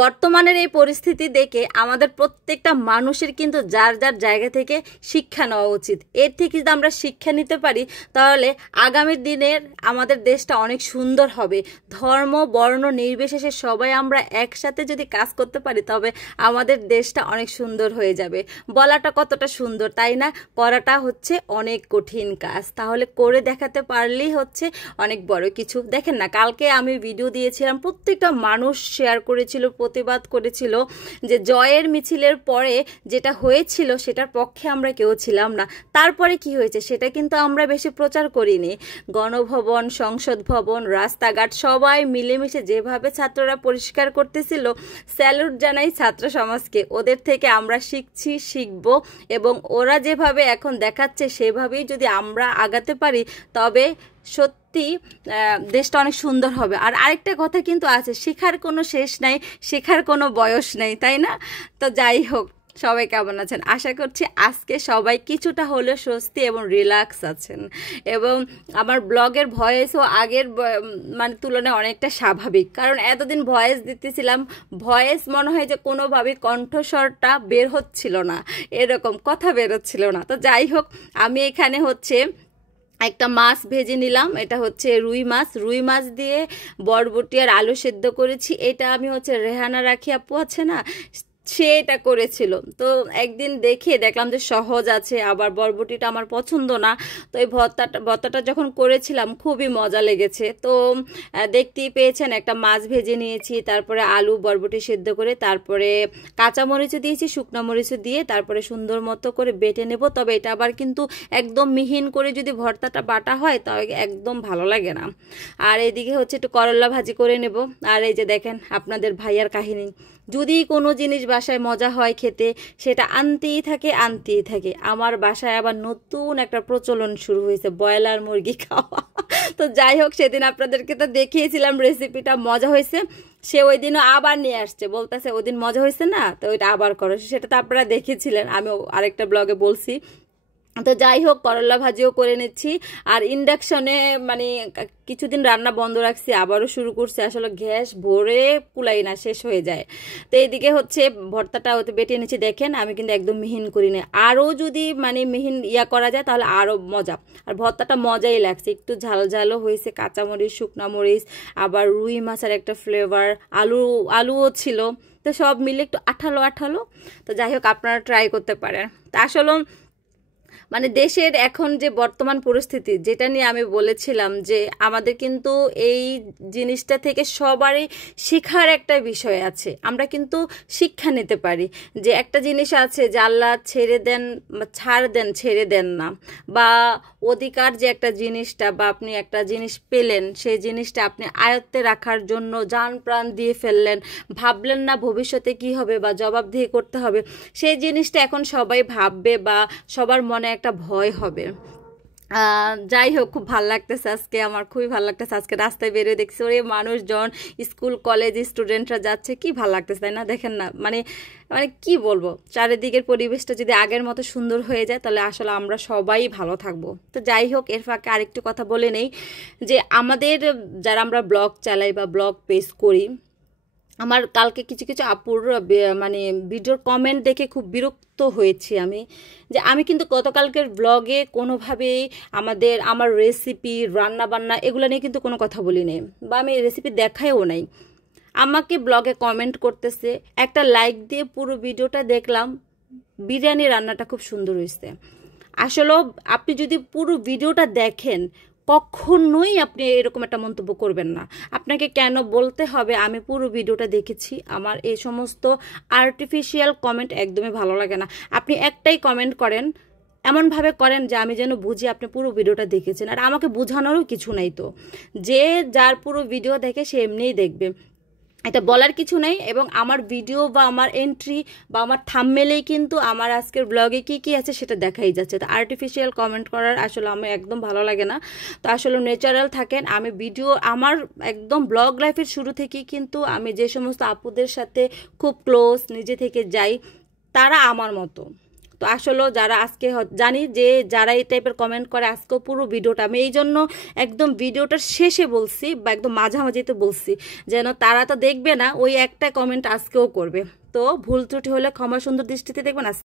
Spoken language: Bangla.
বর্তমানের এই পরিস্থিতি দেখে আমাদের প্রত্যেকটা মানুষের কিন্তু যার যার জায়গা থেকে শিক্ষা নেওয়া উচিত। এর থেকে যদি আমরা শিক্ষা নিতে পারি তাহলে আগামী দিনের আমাদের দেশটা অনেক সুন্দর হবে। ধর্ম বর্ণ নির্বিশেষে সবাই আমরা একসাথে যদি কাজ করতে পারি তবে আমাদের দেশটা অনেক সুন্দর হয়ে যাবে। বলাটা কতটা সুন্দর তাই না, করাটা হচ্ছে অনেক কঠিন কাজ। তাহলে করে দেখাতে পারলেই হচ্ছে অনেক বড় কিছু। দেখেন না, কালকে আমি ভিডিও দিয়েছিলাম, প্রত্যেকটা মানুষ শেয়ার করেছিল, প্রতিবাদ করেছিল যে জয়ের মিছিলের পরে যেটা হয়েছিল সেটার পক্ষে আমরা কেউ ছিলাম না। তারপরে কি হয়েছে সেটা কিন্তু আমরা বেশি প্রচার করিনি। গণভবন, সংসদ ভবন, রাস্তাঘাট সবাই মিলেমিশে যেভাবে ছাত্ররা পরিষ্কার করতেছিল, স্যালুট জানাই ছাত্র সমাজকে। ওদের থেকে আমরা শিখব এবং ওরা যেভাবে এখন দেখাচ্ছে সেভাবেই যদি আমরা আগাতে পারি তবে সত্যি দেশটা অনেক সুন্দর হবে। আর আরেকটা কথা কিন্তু আছে, শেখার কোনো শেষ নাই, শেখার কোনো বয়স নেই, তাই না? তো যাই হোক, সবাই কেমন আছেন? আশা করছি আজকে সবাই কিছুটা হলেও স্বস্তি এবং রিল্যাক্স আছেন এবং আমার ব্লগের ভয়েসও আগের মানে তুলনায় অনেকটা স্বাভাবিক। কারণ এতদিন ভয়েস দিতেছিলাম, ভয়েস মনে হয় যে কোনোভাবে কণ্ঠস্বরটা বের হচ্ছিল না, এরকম কথা বের হচ্ছিল না। তো যাই হোক, আমি এখানে হচ্ছে একটা মাছ ভেজে নিলাম, এটা হচ্ছে রুই মাছ দিয়ে বরবটি আর আলু সেদ্ধ করেছি। এটা আমি হচ্ছে রেহানা রাখি আপু আছে না, সে এটা করেছিল। তো একদিন দেখে দেখলাম যে সহজ আছে, আবার বরবটিটা আমার পছন্দ না। তো এই ভর্তাটা যখন করেছিলাম খুবই মজা লেগেছে। তো দেখতেই পেয়েছেন একটা মাছ ভেজে নিয়েছি, তারপরে আলু বরবটি সেদ্ধ করে, তারপরে কাঁচামরিচও দিয়েছি, শুকনো মরিচও দিয়ে তারপরে সুন্দর মতো করে বেটে নেব। তবে এটা আবার কিন্তু একদম মিহিন করে যদি ভর্তাটা বাটা হয় তবে একদম ভালো লাগে না। আর এদিকে হচ্ছে একটু করলা ভাজি করে নেব। আর এই যে দেখেন আপনাদের ভাইয়ার কাহিনী, যদি কোনো জিনিস বাসায় মজা হয় খেতে সেটা আনতেই থাকে। আমার বাসায় আবার নতুন একটা প্রচলন শুরু হয়েছে, ব্রয়লার মুরগি খাওয়া। তো যাই হোক, সেদিন আপনাদেরকে তো দেখিয়েছিলাম রেসিপিটা, মজা হয়েছে। সে ওই দিনও আবার নিয়ে আসছে, বলতেছে ওই দিন মজা হয়েছে না, তো ওইটা আবার করো। সেটা তো আপনারা দেখেছিলেন, আমি আরেকটা ব্লগে বলছি। তো যাই হোক, করলা ভাজিও করে নিচ্ছি। আর ইন্ডাকশনে মানে কিছুদিন রান্না বন্ধ রাখছি, আবারও শুরু করছি। আসলে গ্যাস ভরে কুলাই না, শেষ হয়ে যায়। তো এইদিকে হচ্ছে ভর্তাটা হতে বেটে নিচ্ছি। দেখেন আমি কিন্তু একদম মিহিন করি না, আরও যদি মানে মিহিন করা যায় তাহলে আরও মজা। আর ভর্তাটা মজাই লাগছে, একটু ঝালও হয়েছে, কাঁচামরিচ শুকনা মরিচ, আবার রুই মাছের একটা ফ্লেভার, আলুও ছিল। তো সব মিলে একটু আঠালো। তো যাই হোক, আপনারা ট্রাই করতে পারেন। তা আসলে মানে দেশের এখন যে বর্তমান পরিস্থিতি, যেটা নিয়ে আমি বলেছিলাম যে আমাদের কিন্তু এই জিনিসটা থেকে সবারই শেখার একটা বিষয় আছে। আমরা কিন্তু শিক্ষা নিতে পারি যে একটা জিনিস আছে যে আল্লাহ ছেড়ে দেন না, বা অধিকার যে একটা জিনিসটা, বা আপনি একটা জিনিস পেলেন সেই জিনিসটা আপনি আয়ত্তে রাখার জন্য জান প্রাণ দিয়ে ফেললেন, ভাবলেন না ভবিষ্যতে কি হবে বা জবাবদিহি করতে হবে। সেই জিনিসটা এখন সবাই ভাববে বা সবার মনে একটা ভয় হবে। যাই হোক, খুব ভালো লাগতেছে আজকে, আমার খুবই ভালো লাগতেছে। আজকে রাস্তায় বেরিয়ে দেখছি ওরে মানুষজন, স্কুল কলেজ স্টুডেন্টরা যাচ্ছে, কি ভালো লাগতেছে তাই না? দেখেন না, মানে কি বলবো, চারিদিকের পরিবেশটা যদি আগের মতো সুন্দর হয়ে যায় তাহলে আসলে আমরা সবাই ভালো থাকবো। তো যাই হোক, এর ফাঁকে আরেকটু কথা বলে নেই যে আমাদের যারা আমরা ব্লগ চালাই বা ব্লগ পেজ করি, আমার কালকে কিছু আপুর মানে ভিডিওর কমেন্ট দেখে খুব বিরক্ত হয়েছি আমি, যে আমি কিন্তু গতকালকের ব্লগে কোনোভাবেই আমার রেসিপি রান্নাবান্না এগুলো নিয়ে কিন্তু কোনো কথা বলি নাই, বা আমি রেসিপি দেখাইও নাই। আমাকে ব্লগে কমেন্ট করতেছে, একটা লাইক দিয়ে পুরো ভিডিওটা দেখলাম, বিরিয়ানি রান্নাটা খুব সুন্দর হয়েছে। আসলে আপনি যদি পুরো ভিডিওটা দেখেন কখনোই আপনি এরকম একটা মন্তব্য করবেন না। আপনাকে কেন বলতে হবে আমি পুরো ভিডিওটা দেখেছি? আমার এই সমস্ত আর্টিফিশিয়াল কমেন্ট একদমই ভালো লাগে না। আপনি একটাই কমেন্ট করেন, এমনভাবে করেন যে আমি যেন বুঝি আপনি পুরো ভিডিওটা দেখেছেন। আর আমাকে বোঝানোরও কিছু নাই, তো যে যার পুরো ভিডিও দেখে সে এমনিই দেখবে, এটা বলার কিছু নেই। এবং আমার ভিডিও বা আমার এন্ট্রি বা আমার থাম্বনেইলেই কিন্তু আমার আজকের ব্লগে কি আছে সেটা দেখাই যাচ্ছে। তো আর্টিফিশিয়াল কমেন্ট করার আসলে আমার একদম ভালো লাগে না। তো আসলে ন্যাচারাল থাকেন। আমি ভিডিও আমার একদম ব্লগ লাইফের শুরু থেকেই কিন্তু আমি যে সমস্ত আপুদের সাথে খুব ক্লোজ নিজে থেকে যাই, তারা আমার মতো। তো আসলে যারা আজকে জানি যে যারা এই টাইপের কমেন্ট করে, আজকে পুরো ভিডিওটা আমি এই জন্য একদম ভিডিওটার শেষে বলছি বা একদম মাঝামাঝিতে বলছি, যেন তারা তো দেখবে না, ওই একটা কমেন্ট আজকেও করবে। তো ভুল ত্রুটি হলে ক্ষমা সুন্দর দৃষ্টিতে দেখবেন।